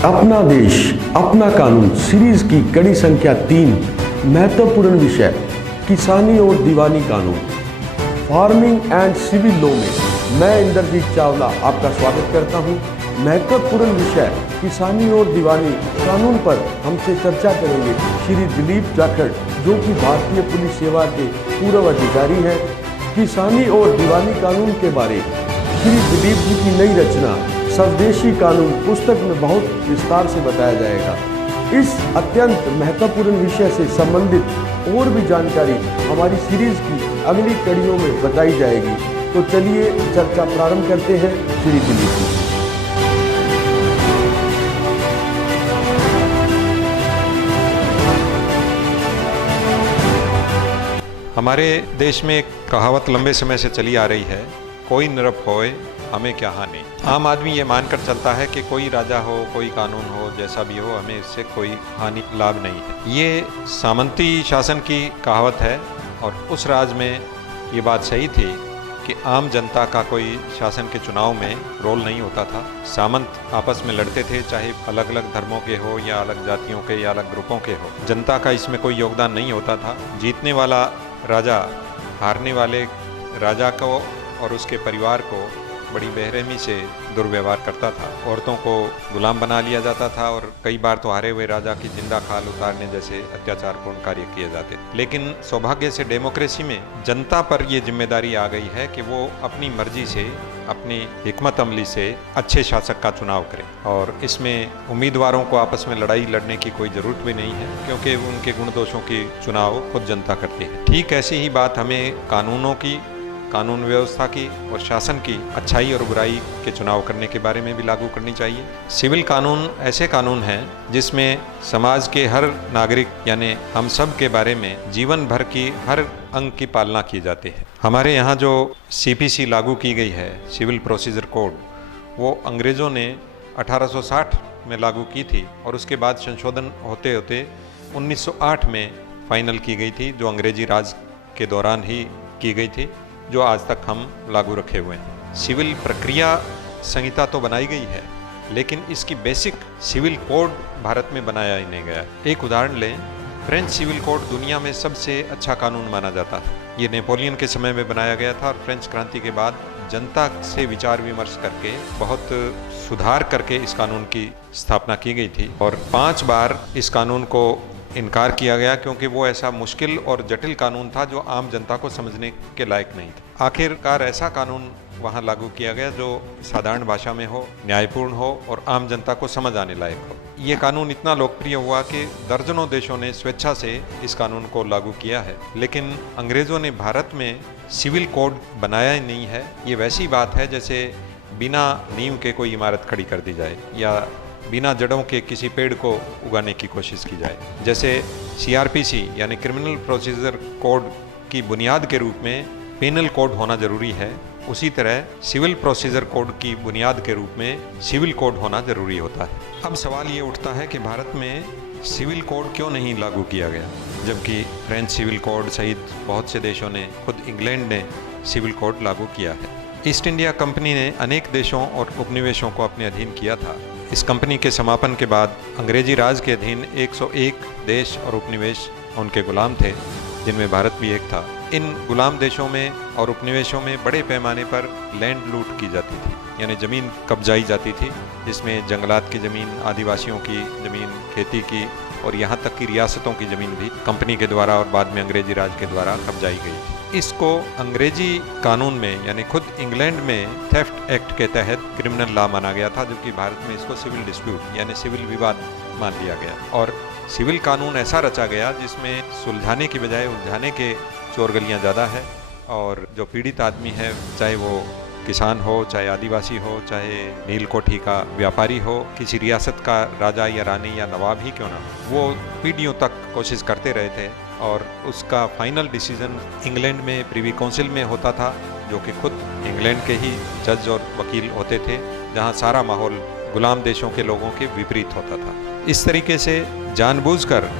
अपना देश अपना कानून सीरीज की कड़ी संख्या 3 महत्वपूर्ण विषय किसानी और दीवानी कानून फार्मिंग एंड सिविल लॉ में मैं इंद्रजीत चावला आपका स्वागत करता हूं। महत्वपूर्ण विषय किसानी और दीवानी कानून पर हमसे चर्चा करेंगे श्री दिलीप जाखड़, जो कि भारतीय पुलिस सेवा के पूर्व अधिकारी हैं। किसानी और दीवानी कानून के बारे श्री दिलीप जी की नई रचना स्वदेशी कानून पुस्तक में बहुत विस्तार से बताया जाएगा। इस अत्यंत महत्वपूर्ण विषय से संबंधित और भी जानकारी हमारी सीरीज की अगली कड़ियों में बताई जाएगी। तो चलिए चर्चा प्रारंभ करते हैं श्री दिलीप जी। हमारे देश में एक कहावत लंबे समय से चली आ रही है, कोई नरप होए हमें क्या हानि। आम आदमी ये मानकर चलता है कि कोई राजा हो, कोई कानून हो, जैसा भी हो, हमें इससे कोई हानि लाभ नहीं है। ये सामंती शासन की कहावत है और उस राज में ये बात सही थी कि आम जनता का कोई शासन के चुनाव में रोल नहीं होता था। सामंत आपस में लड़ते थे, चाहे अलग अलग धर्मों के हो या अलग जातियों के या अलग ग्रुपों के हो। जनता का इसमें कोई योगदान नहीं होता था। जीतने वाला राजा हारने वाले राजा को और उसके परिवार को बड़ी बेरहमी से दुर्व्यवहार करता था। औरतों को गुलाम बना लिया जाता था और कई बार तो हारे हुए राजा की जिंदा खाल उतारने जैसे अत्याचारपूर्ण कार्य किए जाते थे। लेकिन सौभाग्य से डेमोक्रेसी में जनता पर यह जिम्मेदारी आ गई है कि वो अपनी मर्जी से, अपनी हिकमत अमली से अच्छे शासक का चुनाव करें और इसमें उम्मीदवारों को आपस में लड़ाई लड़ने की कोई जरूरत भी नहीं है, क्योंकि उनके गुण दोषों की चुनाव खुद जनता करती है। ठीक ऐसी ही बात हमें कानूनों की, कानून व्यवस्था की और शासन की अच्छाई और बुराई के चुनाव करने के बारे में भी लागू करनी चाहिए। सिविल कानून ऐसे कानून हैं जिसमें समाज के हर नागरिक यानी हम सब के बारे में जीवन भर की हर अंग की पालना की जाती है। हमारे यहाँ जो CPC लागू की गई है, सिविल प्रोसीजर कोड, वो अंग्रेज़ों ने 1860 में लागू की थी और उसके बाद संशोधन होते होते 1908 में फाइनल की गई थी, जो अंग्रेजी राज के दौरान ही की गई थी, जो आज तक हम लागू रखे हुए हैं। सिविल प्रक्रिया संहिता तो बनाई गई है, लेकिन इसकी बेसिक सिविल कोड भारत में बनाया ही नहीं गया। एक उदाहरण लें, फ्रेंच सिविल कोड दुनिया में सबसे अच्छा कानून माना जाता है। ये नेपोलियन के समय में बनाया गया था और फ्रेंच क्रांति के बाद जनता से विचार विमर्श करके बहुत सुधार करके इस कानून की स्थापना की गई थी और 5 बार इस कानून को इनकार किया गया, क्योंकि वो ऐसा मुश्किल और जटिल कानून था जो आम जनता को समझने के लायक नहीं था। आखिरकार ऐसा कानून वहाँ लागू किया गया जो साधारण भाषा में हो, न्यायपूर्ण हो और आम जनता को समझ आने लायक हो। ये कानून इतना लोकप्रिय हुआ कि दर्जनों देशों ने स्वेच्छा से इस कानून को लागू किया है। लेकिन अंग्रेज़ों ने भारत में सिविल कोड बनाया ही नहीं है। ये वैसी बात है जैसे बिना नींव के कोई इमारत खड़ी कर दी जाए या बिना जड़ों के किसी पेड़ को उगाने की कोशिश की जाए। जैसे CRPC यानी क्रिमिनल प्रोसीजर कोड की बुनियाद के रूप में पेनल कोड होना जरूरी है, उसी तरह सिविल प्रोसीजर कोड की बुनियाद के रूप में सिविल कोड होना जरूरी होता है। अब सवाल ये उठता है कि भारत में सिविल कोड क्यों नहीं लागू किया गया, जबकि फ्रेंच सिविल कोड सहित बहुत से देशों ने, खुद इंग्लैंड ने सिविल कोड लागू किया है। ईस्ट इंडिया कंपनी ने अनेक देशों और उपनिवेशों को अपने अधीन किया था। इस कंपनी के समापन के बाद अंग्रेजी राज के अधीन 101 देश और उपनिवेश उनके गुलाम थे, जिनमें भारत भी एक था। इन गुलाम देशों में और उपनिवेशों में बड़े पैमाने पर लैंड लूट की जाती थी, यानी ज़मीन कब्जाई जाती थी, जिसमें जंगलात की ज़मीन, आदिवासियों की ज़मीन, खेती की और यहाँ तक कि रियासतों की ज़मीन भी कंपनी के द्वारा और बाद में अंग्रेजी राज के द्वारा कब्जाई गई थी। इसको अंग्रेजी कानून में यानी खुद इंग्लैंड में थेफ्ट एक्ट के तहत क्रिमिनल लॉ माना गया था, जबकि भारत में इसको सिविल डिस्प्यूट यानी सिविल विवाद मान लिया गया। और सिविल कानून ऐसा रचा गया जिसमें सुलझाने की बजाय उलझाने के चोरगलियाँ ज़्यादा है और जो पीड़ित आदमी है, चाहे वो किसान हो, चाहे आदिवासी हो, चाहे नीलकोठी का व्यापारी हो, किसी रियासत का राजा या रानी या नवाब ही क्यों ना हो, वो पीढ़ियों तक कोशिश करते रहे थे और उसका फाइनल डिसीजन इंग्लैंड में प्रिवी काउंसिल में होता था, जो कि खुद इंग्लैंड के ही जज और वकील होते थे, जहां सारा माहौल गुलाम देशों के लोगों के विपरीत होता था। इस तरीके से जानबूझकर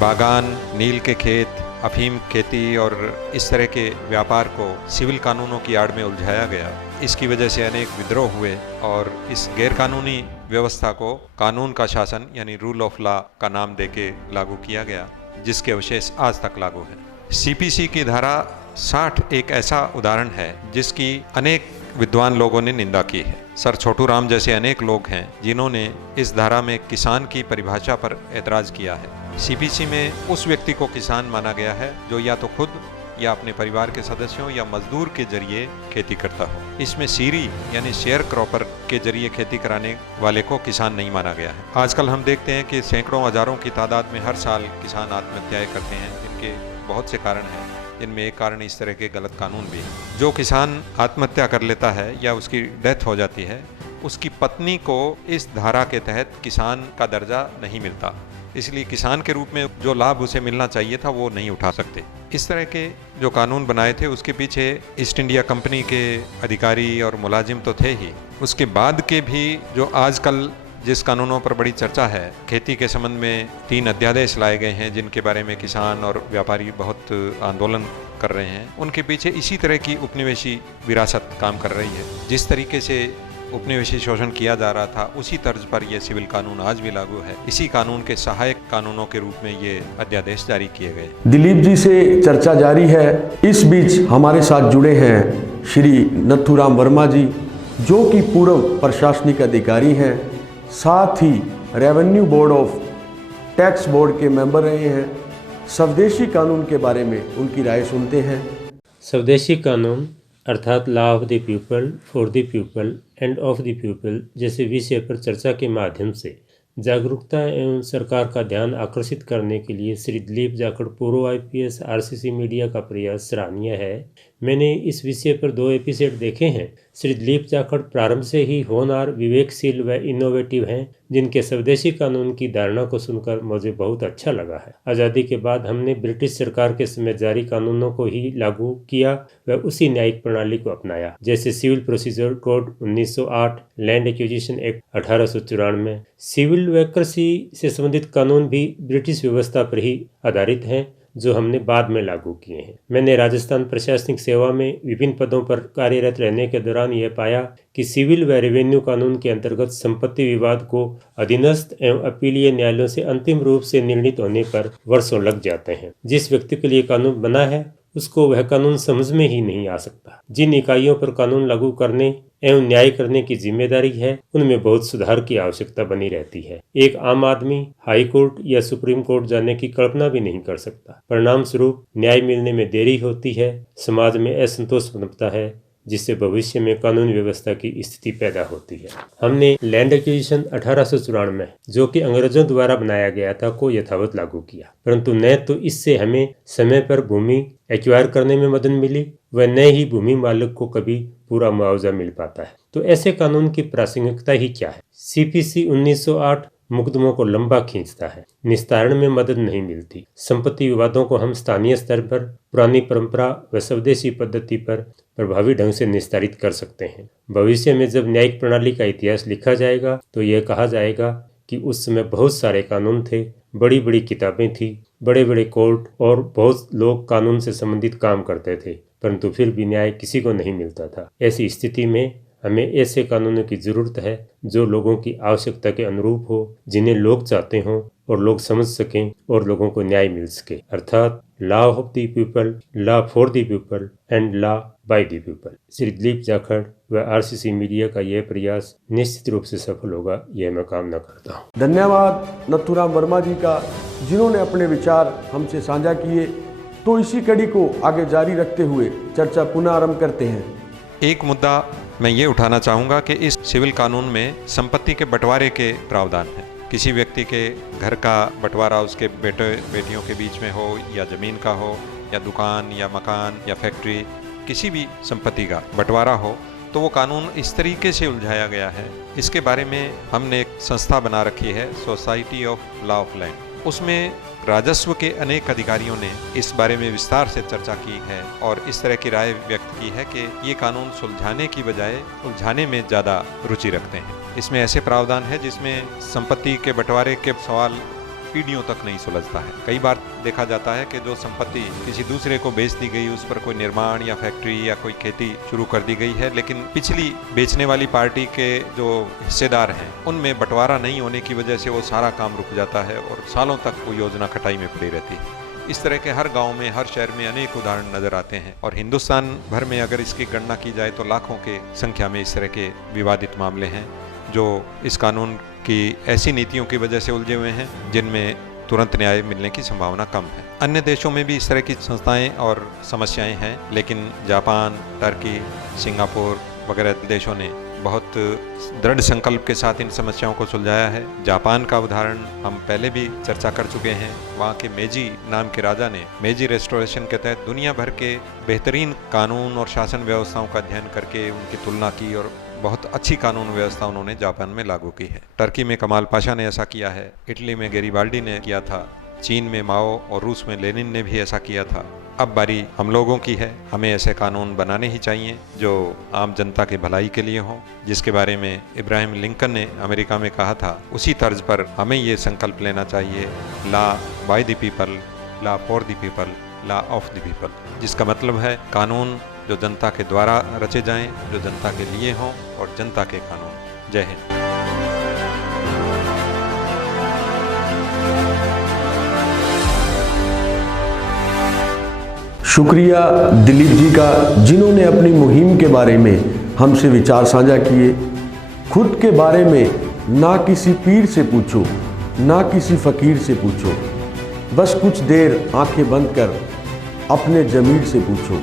बागान, नील के खेत, अफीम खेती और इस तरह के व्यापार को सिविल कानूनों की आड़ में उलझाया गया इसकी वजह से अनेक विद्रोह हुए और इस गैरकानूनी व्यवस्था को कानून का शासन यानी रूल ऑफ लॉ का नाम देके लागू किया गया, जिसके अवशेष आज तक लागू है। सीपीसी की धारा 60 एक ऐसा उदाहरण है जिसकी अनेक विद्वान लोगों ने निंदा की है। सर छोटू राम जैसे अनेक लोग हैं जिन्होंने इस धारा में किसान की परिभाषा पर ऐतराज किया है। सीपीसी में उस व्यक्ति को किसान माना गया है जो या तो खुद या अपने परिवार के सदस्यों या मजदूर के जरिए खेती करता हो। इसमें सीरी यानी शेयर क्रॉपर के जरिए खेती कराने वाले को किसान नहीं माना गया है। आजकल हम देखते हैं कि सैकड़ों हजारों की तादाद में हर साल किसान आत्महत्याएं करते हैं, जिनके बहुत से कारण हैं, जिनमें एक कारण इस तरह के गलत कानून भी है। जो किसान आत्महत्या कर लेता है या उसकी डेथ हो जाती है, उसकी पत्नी को इस धारा के तहत किसान का दर्जा नहीं मिलता, इसलिए किसान के रूप में जो लाभ उसे मिलना चाहिए था वो नहीं उठा सकते। इस तरह के जो कानून बनाए थे उसके पीछे ईस्ट इंडिया कंपनी के अधिकारी और मुलाजिम तो थे ही, उसके बाद के भी जो आजकल जिस कानूनों पर बड़ी चर्चा है, खेती के संबंध में 3 अध्यादेश लाए गए हैं जिनके बारे में किसान और व्यापारी बहुत आंदोलन कर रहे हैं, उनके पीछे इसी तरह की उपनिवेशी विरासत काम कर रही है। जिस तरीके से उपनिवेशी शोषण किया जा रहा था उसी तर्ज पर यह सिविल कानून आज भी लागू है। इसी कानून के सहायक कानूनों के रूप में ये अध्यादेश जारी किए गए। दिलीप जी से चर्चा जारी है। इस बीच हमारे साथ जुड़े हैं श्री नथुराम वर्मा जी, जो कि पूर्व प्रशासनिक अधिकारी हैं, साथ ही revenue board of tax board के मेंबर रहे हैं। स्वदेशी कानून के बारे में उनकी राय सुनते हैं। स्वदेशी कानून अर्थात law of the people, for the people end of the people जैसे विषय पर चर्चा के माध्यम से जागरूकता एवं सरकार का ध्यान आकर्षित करने के लिए श्री दिलीप जाखड़ पूर्व आईपीएस आरसीसी मीडिया का प्रयास सराहनीय है। मैंने इस विषय पर 2 एपिसोड देखे हैं। श्री दिलीप जाखड़ प्रारंभ से ही होनहार, विवेकशील व इनोवेटिव हैं, जिनके स्वदेशी कानून की धारणा को सुनकर मुझे बहुत अच्छा लगा है। आज़ादी के बाद हमने ब्रिटिश सरकार के समय जारी कानूनों को ही लागू किया व उसी न्यायिक प्रणाली को अपनाया, जैसे civil procedure code 1908, land acquisition act 1894। Civil वैक्रेसी से संबंधित कानून भी ब्रिटिश व्यवस्था पर ही आधारित हैं, जो हमने बाद में लागू किए हैं। मैंने राजस्थान प्रशासनिक सेवा में विभिन्न पदों पर कार्यरत रहने के दौरान यह पाया कि सिविल व रेवेन्यू कानून के अंतर्गत संपत्ति विवाद को अधीनस्थ एवं अपीलीय न्यायालयों से अंतिम रूप से निर्णीत होने पर वर्षों लग जाते हैं। जिस व्यक्ति के लिए कानून बना है उसको वह कानून समझ में ही नहीं आ सकता। जिन इकाइयों पर कानून लागू करने एवं न्याय करने की जिम्मेदारी है, उनमें बहुत सुधार की आवश्यकता बनी रहती है। एक आम आदमी हाई कोर्ट या सुप्रीम कोर्ट जाने की कल्पना भी नहीं कर सकता। परिणाम स्वरूप न्याय मिलने में देरी होती है, समाज में असंतोष पनपता है, जिससे भविष्य में कानून व्यवस्था की स्थिति पैदा होती है। हमने लैंड एक्विजिशन 1894 जो कि अंग्रेजों द्वारा बनाया गया था को यथावत लागू किया, परंतु न तो इससे हमें समय पर भूमि एक्वायर करने में मदद मिली व न ही भूमि मालिक को कभी पूरा मुआवजा मिल पाता है। तो ऐसे कानून की प्रासंगिकता ही क्या है? सीपीसी 1908 मुकदमों को लंबा खींचता है, निस्तारण में मदद नहीं मिलती। संपत्ति विवादों को हम स्थानीय स्तर पर पुरानी परंपरा व स्वदेशी पद्धति पर प्रभावी ढंग से निस्तारित कर सकते हैं। भविष्य में जब न्यायिक प्रणाली का इतिहास लिखा जाएगा तो यह कहा जाएगा कि उस समय बहुत सारे कानून थे, बड़ी बड़ी किताबें थी, बड़े बड़े कोर्ट और बहुत लोग कानून से संबंधित काम करते थे, परंतु फिर भी न्याय किसी को नहीं मिलता था। ऐसी स्थिति में हमें ऐसे कानूनों की जरूरत है जो लोगों की आवश्यकता के अनुरूप हो, जिन्हें लोग चाहते हों और लोग समझ सकें और लोगों को न्याय मिल सके, अर्थात law of the people, law for the people and law by the people. Shri Dilip Jakhar व आरसीसी मीडिया का यह प्रयास निश्चित रूप से सफल होगा, यह मैं कामना करता हूँ। धन्यवाद नथुराम वर्मा जी का, जिन्होंने अपने विचार हमसे साझा किए। तो इसी कड़ी को आगे जारी रखते हुए चर्चा पुनः आरंभ करते हैं। एक मुद्दा मैं ये उठाना चाहूँगा कि इस सिविल कानून में संपत्ति के बंटवारे के प्रावधान हैं। किसी व्यक्ति के घर का बंटवारा उसके बेटे बेटियों के बीच में हो, या ज़मीन का हो, या दुकान या मकान या फैक्ट्री, किसी भी संपत्ति का बंटवारा हो, तो वो कानून इस तरीके से उलझाया गया है। इसके बारे में हमने एक संस्था बना रखी है, society of law of land. उसमें राजस्व के अनेक अधिकारियों ने इस बारे में विस्तार से चर्चा की है और इस तरह की राय व्यक्त की है कि ये कानून सुलझाने की बजाय उलझाने में ज़्यादा रुचि रखते हैं। इसमें ऐसे प्रावधान है जिसमें संपत्ति के बंटवारे के सवाल पीढ़ियों तक नहीं सुलझता है। कई बार देखा जाता है कि जो संपत्ति किसी दूसरे को बेच दी गई, उस पर कोई निर्माण या फैक्ट्री या कोई खेती शुरू कर दी गई है, लेकिन पिछली बेचने वाली पार्टी के जो हिस्सेदार हैं उनमें बंटवारा नहीं होने की वजह से वो सारा काम रुक जाता है और सालों तक वो योजना खटाई में पड़ी रहती है। इस तरह के हर गांव में, हर शहर में अनेक उदाहरण नजर आते हैं और हिंदुस्तान भर में अगर इसकी गणना की जाए तो लाखों के संख्या में इस तरह के विवादित मामले हैं जो इस कानून की ऐसी नीतियों की वजह से उलझे हुए हैं जिनमें तुरंत न्याय मिलने की संभावना कम है। अन्य देशों में भी इस तरह की संस्थाएं और समस्याएं हैं, लेकिन जापान, टर्की, सिंगापुर वगैरह देशों ने बहुत दृढ़ संकल्प के साथ इन समस्याओं को सुलझाया है। जापान का उदाहरण हम पहले भी चर्चा कर चुके हैं। वहाँ के मेजी नाम के राजा ने मेजी रेस्टोरेशन के तहत दुनिया भर के बेहतरीन कानून और शासन व्यवस्थाओं का अध्ययन करके उनकी तुलना की और बहुत अच्छी कानून व्यवस्था उन्होंने जापान में लागू की है। टर्की में कमाल पाशा ने ऐसा किया है, इटली में गैरिबाल्डी ने किया था, चीन में माओ और रूस में लेनिन ने भी ऐसा किया था। अब बारी हम लोगों की है। हमें ऐसे कानून बनाने ही चाहिए जो आम जनता के भलाई के लिए हों, जिसके बारे में इब्राहिम लिंकन ने अमेरिका में कहा था। उसी तर्ज पर हमें ये संकल्प लेना चाहिए, law by the people, law for the people, law of the people, जिसका मतलब है कानून जो जनता के द्वारा रचे जाएं, जो जनता के लिए हों और जनता के कानून। जय हिंद। शुक्रिया दिलीप जी का, जिन्होंने अपनी मुहिम के बारे में हमसे विचार साझा किए। खुद के बारे में ना किसी पीर से पूछो, ना किसी फ़कीर से पूछो, बस कुछ देर आंखें बंद कर अपने ज़मीर से पूछो।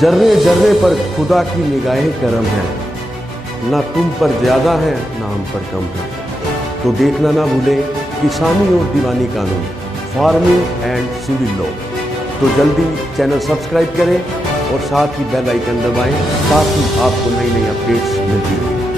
जर्रे जर्रे पर खुदा की निगाहें करम है, ना तुम पर ज़्यादा है ना हम पर कम है। तो देखना ना भूलें किसानी और दीवानी कानून, फार्मिंग एंड सिविल लॉ। तो जल्दी चैनल सब्सक्राइब करें और साथ ही बेल आइकन दबाएं ताकि आपको नई नई अपडेट्स मिलती रहें।